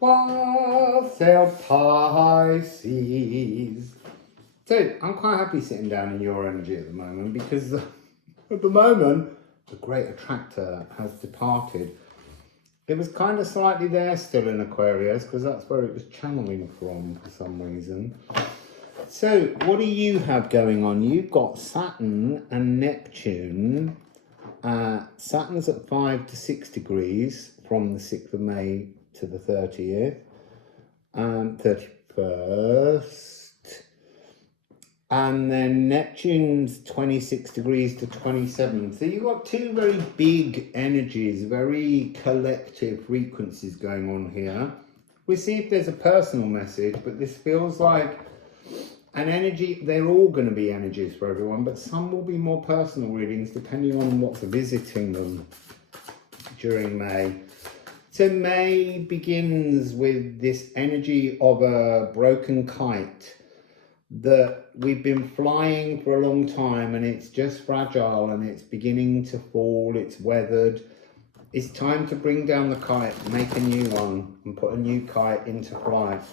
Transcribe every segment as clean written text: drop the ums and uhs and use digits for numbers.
Wassail Pisces. So I'm quite happy sitting down in your energy at the moment because at the moment the great attractor has departed. It was kind of slightly there still in Aquarius because that's where it was channeling from for some reason. So what do you have going on? You've got Saturn and Neptune. Saturn's at 5 to 6 degrees from the 6th of May to the 30th, 31st. And then Neptune's 26 degrees to 27. So you've got two very big energies, very collective frequencies going on here. We'll see if there's a personal message, but this feels like an energy. They're all going to be energies for everyone, but some will be more personal readings depending on what's visiting them during May. So May begins with this energy of a broken kite that we've been flying for a long time and it's just fragile and it's beginning to fall, it's weathered. It's time to bring down the kite, make a new one and put a new kite into flight.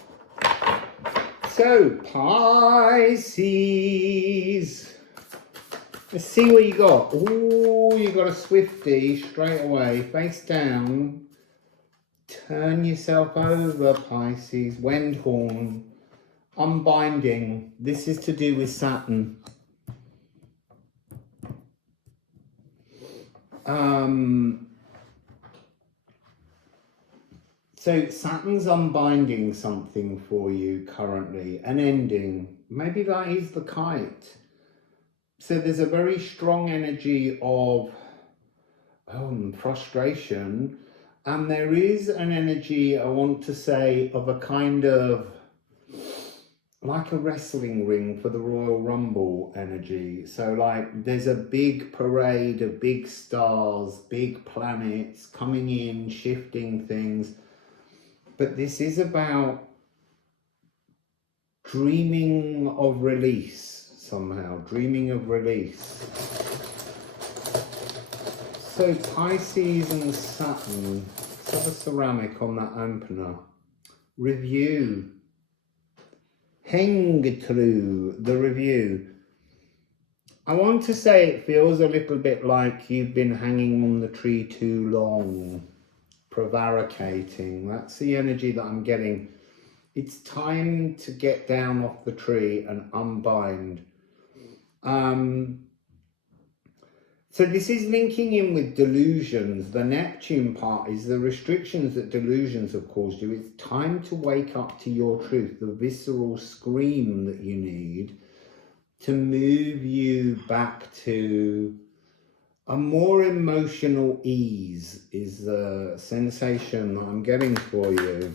So Pisces, let's see what you got. Oh, you got a Swiftie straight away, face down. Turn yourself over, Pisces. Wendhorn. Unbinding. This is to do with Saturn. So Saturn's unbinding something for you currently, an ending. Maybe that is the kite. So there's a very strong energy of frustration. And there is an energy, I want to say, of a kind of like a wrestling ring for the Royal Rumble energy. So like there's a big parade of big stars, big planets coming in, shifting things. But this is about dreaming of release somehow, dreaming of release. So Pisces and Saturn, let's have a ceramic on that opener. Review. Hang through the review. I want to say it feels a little bit like you've been hanging on the tree too long, prevaricating. That's the energy that I'm getting. It's time to get down off the tree and unbind. So this is linking in with delusions. The Neptune part is the restrictions that delusions have caused you. It's time to wake up to your truth, the visceral scream that you need to move you back to a more emotional ease is the sensation that I'm getting for you.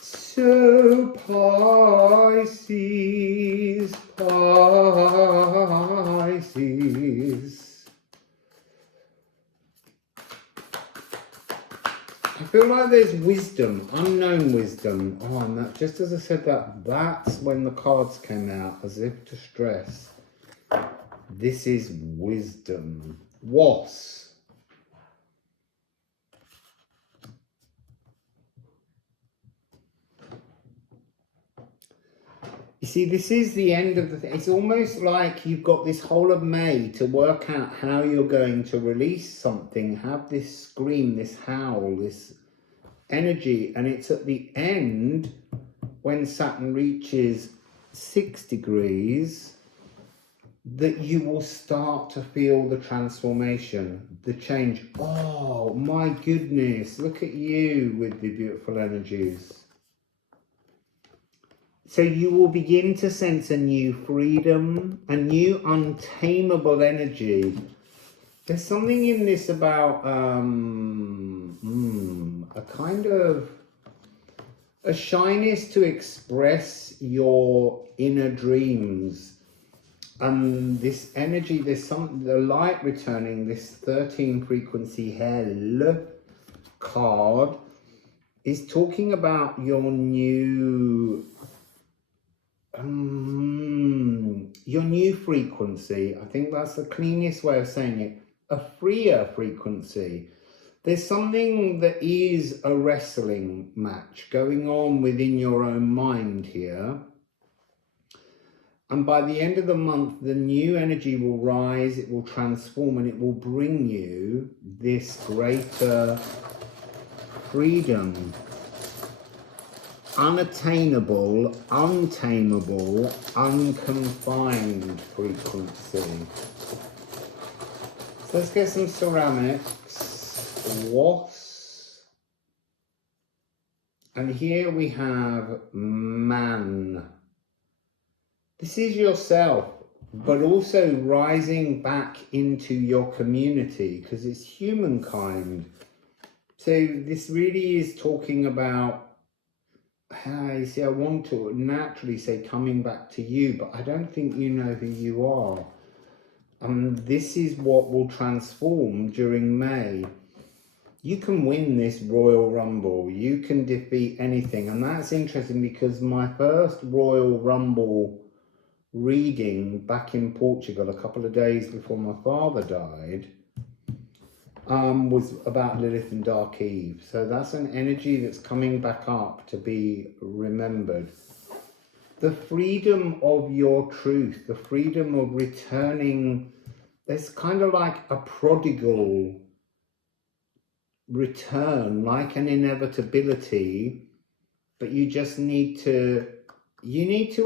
So Pisces, Pisces. I feel like there's wisdom, unknown wisdom. Oh, and that, just as I said that, that's when the cards came out, as if to stress. This is wisdom. Was. You see, this is the end of the thing. It's almost like you've got this whole of May to work out how you're going to release something, have this scream, this howl, this energy. And it's at the end, when Saturn reaches 6 degrees, that you will start to feel the transformation, the change. Oh, my goodness, look at you with the beautiful energies. So you will begin to sense a new freedom, a new untamable energy. There's something in this about a kind of a shyness to express your inner dreams. And this energy, there's the light returning, this 13 frequency hell card is talking about your new frequency. I think that's the cleanest way of saying it. A freer frequency. There's something that is a wrestling match going on within your own mind here. And by the end of the month, the new energy will rise, it will transform, and it will bring you this greater freedom. Unattainable, untamable, unconfined frequency. So let's get some ceramics. Was. And here we have man. This is yourself, but also rising back into your community, because it's humankind. So this really is talking about, you see, I want to naturally say coming back to you, but I don't think you know who you are. This is what will transform during May. You can win this Royal Rumble. You can defeat anything. And that's interesting because my first Royal Rumble reading back in Portugal a couple of days before my father died was about Lilith and Dark Eve. So that's an energy that's coming back up to be remembered. The freedom of your truth, the freedom of returning. There's kind of like a prodigal return, like an inevitability, but you just need to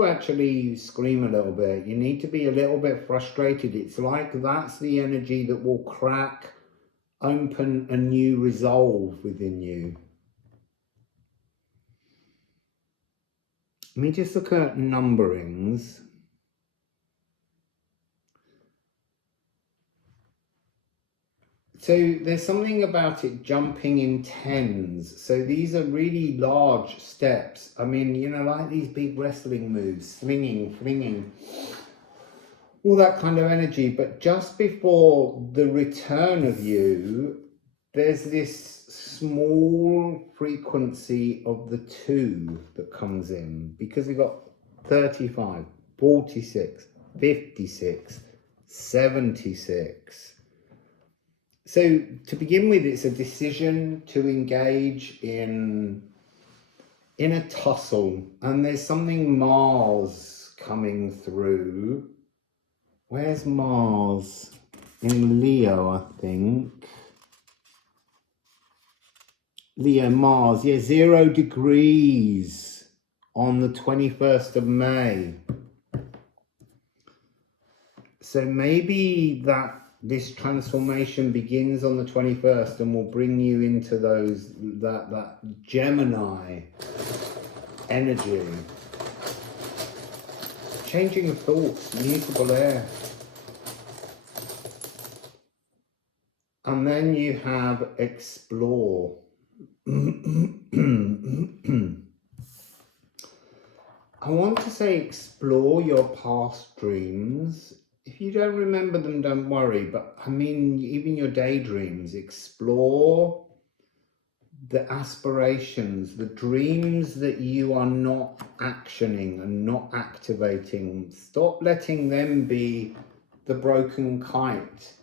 actually scream a little bit. You need to be a little bit frustrated. It's like that's the energy that will crack open a new resolve within you. Let me just look at numberings. So there's something about it jumping in tens. So these are really large steps. I mean, you know, like these big wrestling moves, swinging, flinging, all that kind of energy. But just before the return of you, there's this small frequency of the 2 that comes in, because we've got 35, 46, 56, 76. So to begin with, it's a decision to engage in a tussle, and there's something Mars coming through. Where's Mars? In Leo, I think. Leo, Mars, yeah, 0 degrees on the 21st of May. So maybe this transformation begins on the 21st and will bring you into that Gemini energy. Changing of thoughts, mutable air. And then you have explore. I want to say explore your past dreams. If you don't remember them, don't worry. But I mean, even your daydreams, explore the aspirations, the dreams that you are not actioning and not activating. Stop letting them be the broken kite,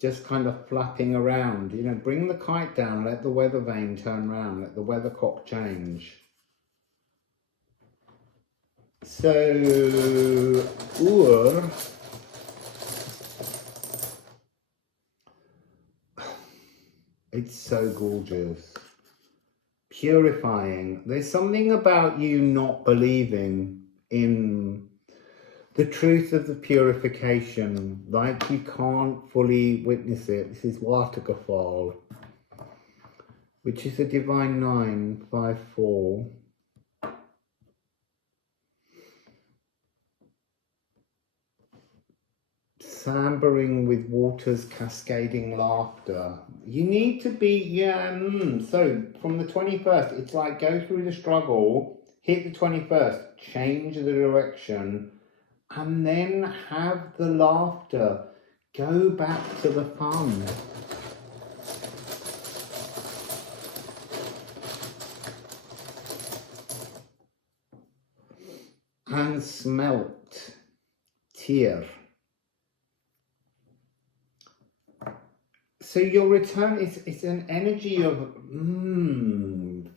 just kind of flapping around. You know, bring the kite down, let the weather vane turn round, let the weathercock change. So, it's so gorgeous. Purifying. There's something about you not believing in the truth of the purification, like you can't fully witness it. This is Watergafal, which is a divine 954. Sambering with water's cascading laughter. You need to be, so from the 21st, it's like go through the struggle, hit the 21st, change the direction, and then have the laughter. Go back to the fun. And smelt. Tear. So your return it's an energy of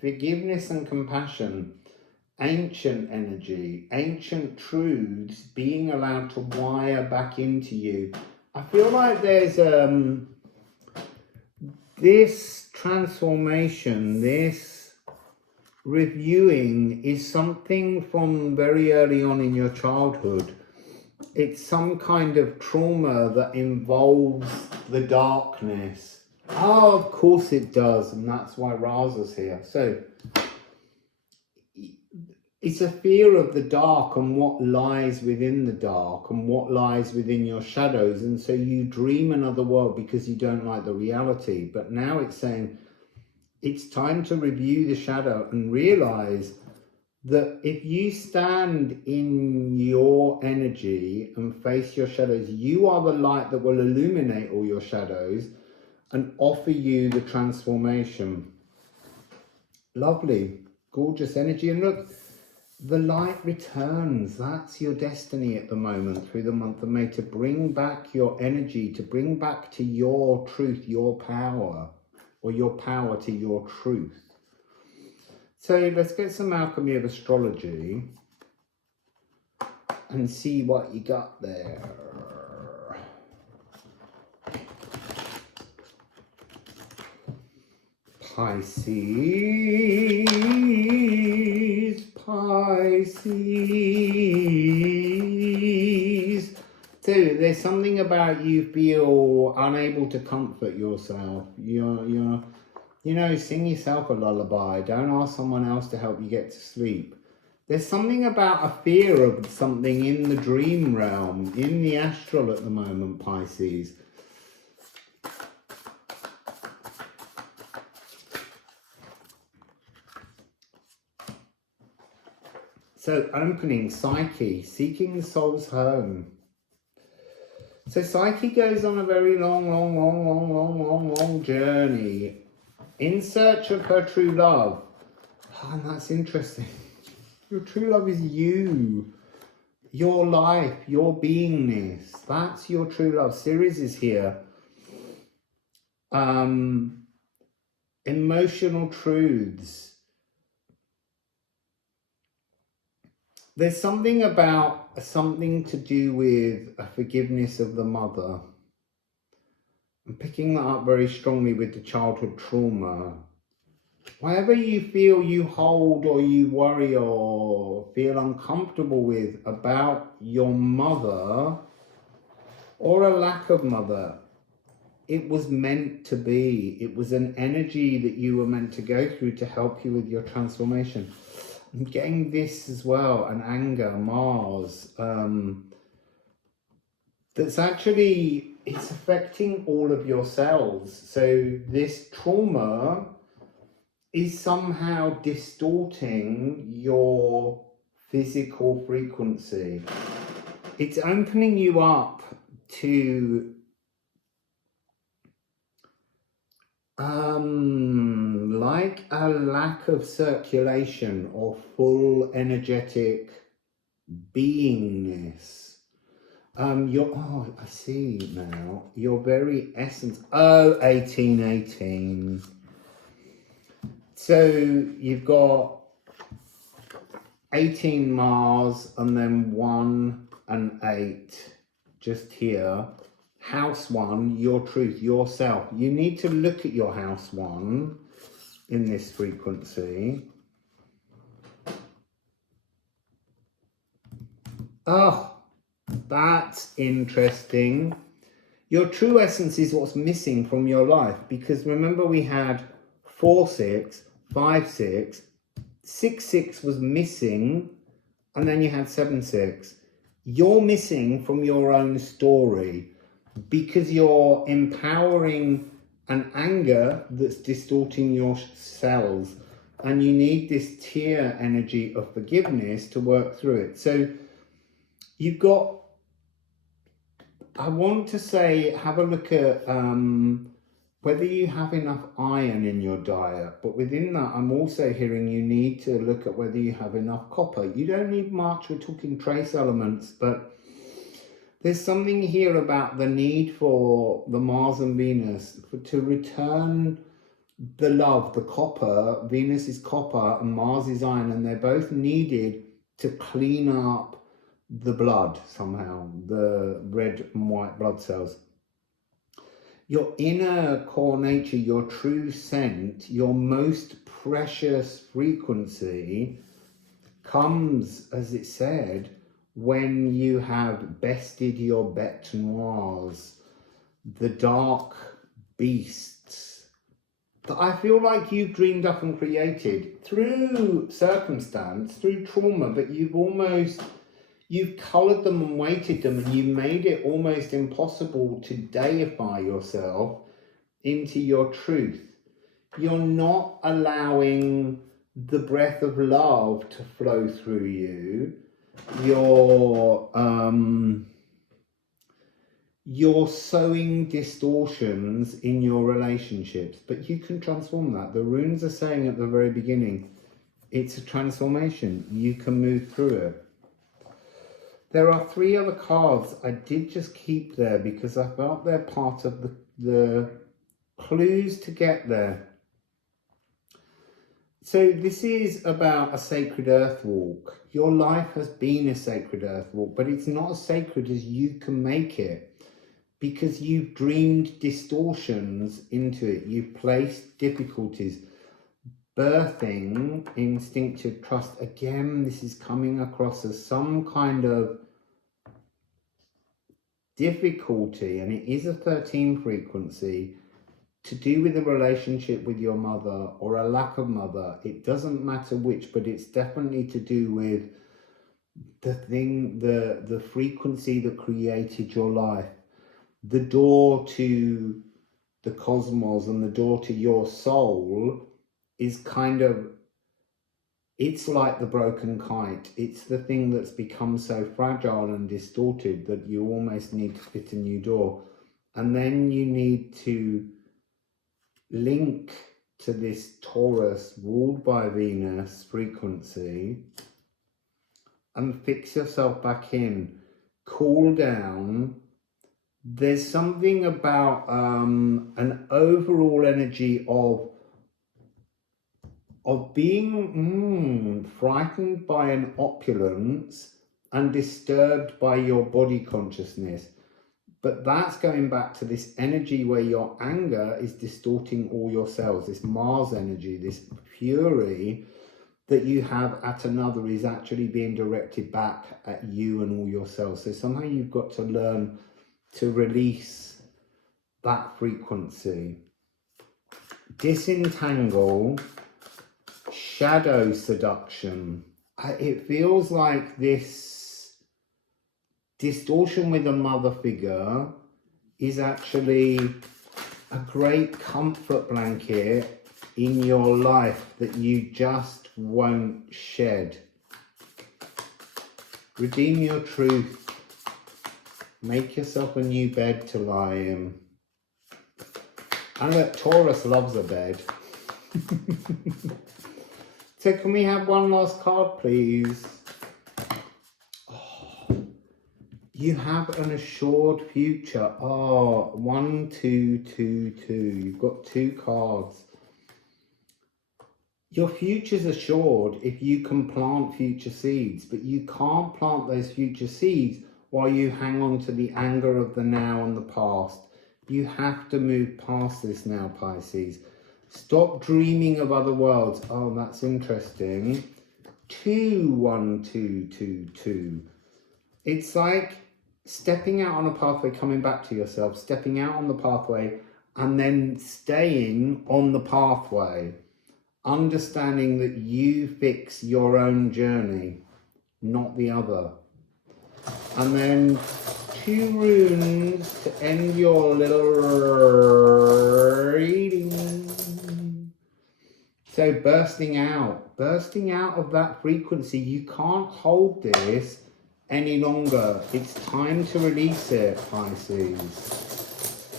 forgiveness and compassion, ancient energy, ancient truths being allowed to wire back into you. I feel like there's this transformation, this reviewing is something from very early on in your childhood. It's some kind of trauma that involves the darkness. Oh, of course it does, and that's why Raza's here. So it's a fear of the dark and what lies within the dark and what lies within your shadows. And so you dream another world because you don't like the reality. But now it's saying it's time to review the shadow and realize that if you stand in your energy and face your shadows, you are the light that will illuminate all your shadows and offer you the transformation. Lovely, gorgeous energy. And look, the light returns. That's your destiny at the moment through the month of May, to bring back your energy, to bring back to your truth, your power, or your power to your truth. So let's get some alchemy of astrology and see what you got there. Pisces, Pisces. So there's something about you feel unable to comfort yourself. You're you know, sing yourself a lullaby. Don't ask someone else to help you get to sleep. There's something about a fear of something in the dream realm, in the astral at the moment, Pisces. So opening Psyche, seeking the soul's home. So Psyche goes on a very long journey in search of her true love. Oh, and that's interesting. Your true love is you. Your life, your beingness. That's your true love. Ceres is here. Emotional truths. There's something to do with a forgiveness of the mother. I'm picking that up very strongly with the childhood trauma. Whatever you feel you hold or you worry or feel uncomfortable with about your mother or a lack of mother, it was meant to be. It was an energy that you were meant to go through to help you with your transformation. I'm getting this as well, an anger, Mars, that's actually, it's affecting all of your cells. So this trauma is somehow distorting your physical frequency. It's opening you up to like a lack of circulation or full energetic beingness. I see now, your very essence. Oh, 1818. So you've got 18 Mars and then 1 and 8 just here. House 1, your truth, yourself. You need to look at your house 1 in this frequency. Oh, that's interesting. Your true essence is what's missing from your life, because remember we had 4-6, 5-6, 6-6 was missing, and then you had 7-6. You're missing from your own story because you're empowering an anger that's distorting your cells, and you need this tear energy of forgiveness to work through it. So you've got, I want to say, have a look at whether you have enough iron in your diet, but within that I'm also hearing you need to look at whether you have enough copper. You don't need much, we're talking trace elements, but There's something here about the need for the Mars and Venus to return the love, the copper. Venus is copper and Mars is iron, and they're both needed to clean up the blood somehow, the red and white blood cells. Your inner core nature, your true scent, your most precious frequency comes, as it said, when you have bested your bête noirs, the dark beasts that I feel like you've dreamed up and created through circumstance, through trauma, but you've coloured them and weighted them, and you made it almost impossible to deify yourself into your truth. You're not allowing the breath of love to flow through you. You're sowing distortions in your relationships, but you can transform that. The runes are saying at the very beginning, it's a transformation. You can move through it. There are 3 other cards I did just keep there because I felt they're part of the clues to get there. So this is about a sacred earth walk. Your life has been a sacred earth walk, but it's not as sacred as you can make it because you've dreamed distortions into it. You've placed difficulties. Birthing instinctive trust. Again, this is coming across as some kind of difficulty, and it is a 13 frequency, to do with a relationship with your mother or a lack of mother. It doesn't matter which, but it's definitely to do with the frequency that created your life. The door to the cosmos and the door to your soul is kind of, it's like the broken kite. It's the thing that's become so fragile and distorted that you almost need to fit a new door. And then you need to link to this Taurus ruled by Venus frequency and fix yourself back in. Cool down. There's something about an overall energy of being frightened by an opulence and disturbed by your body consciousness. But that's going back to this energy where your anger is distorting all your cells. This Mars energy, this fury that you have at another is actually being directed back at you and all your cells. So somehow you've got to learn to release that frequency. Disentangle. Shadow seduction. It feels like this distortion with a mother figure is actually a great comfort blanket in your life that you just won't shed. Redeem your truth. Make yourself a new bed to lie in. And that Taurus loves a bed. So can we have one last card, please? Oh, you have an assured future. Oh, 1, 2, 2, 2. You've got 2 cards. Your future's assured if you can plant future seeds, but you can't plant those future seeds while you hang on to the anger of the now and the past. You have to move past this now, Pisces. Stop dreaming of other worlds. Oh, that's interesting. 2, 1, 2, 2, 2. It's like stepping out on a pathway, coming back to yourself, stepping out on the pathway, and then staying on the pathway. Understanding that you fix your own journey, not the other. And then 2 runes to end your little reading. So bursting out of that frequency. You can't hold this any longer. It's time to release it, Pisces.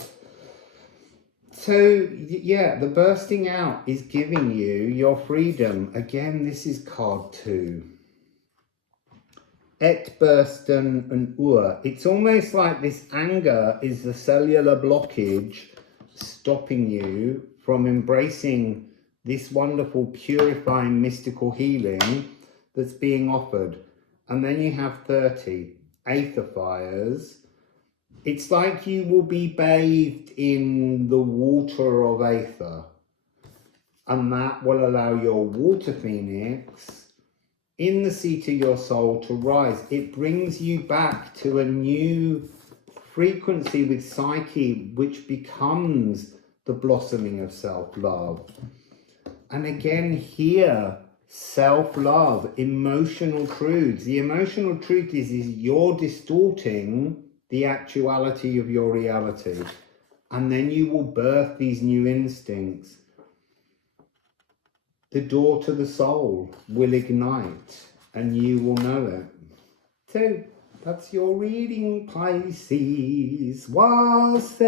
So yeah, the bursting out is giving you your freedom. Again, this is card 2. Et bursten and ur. It's almost like this anger is the cellular blockage stopping you from embracing this wonderful, purifying, mystical healing that's being offered. And then you have 30 aether fires. It's like you will be bathed in the water of aether. And that will allow your water phoenix in the seat of your soul to rise. It brings you back to a new frequency with Psyche, which becomes the blossoming of self-love. And again here, self-love, emotional truths. The emotional truth is you're distorting the actuality of your reality. And then you will birth these new instincts. The door to the soul will ignite and you will know it. So that's your reading, Pisces. Wassail.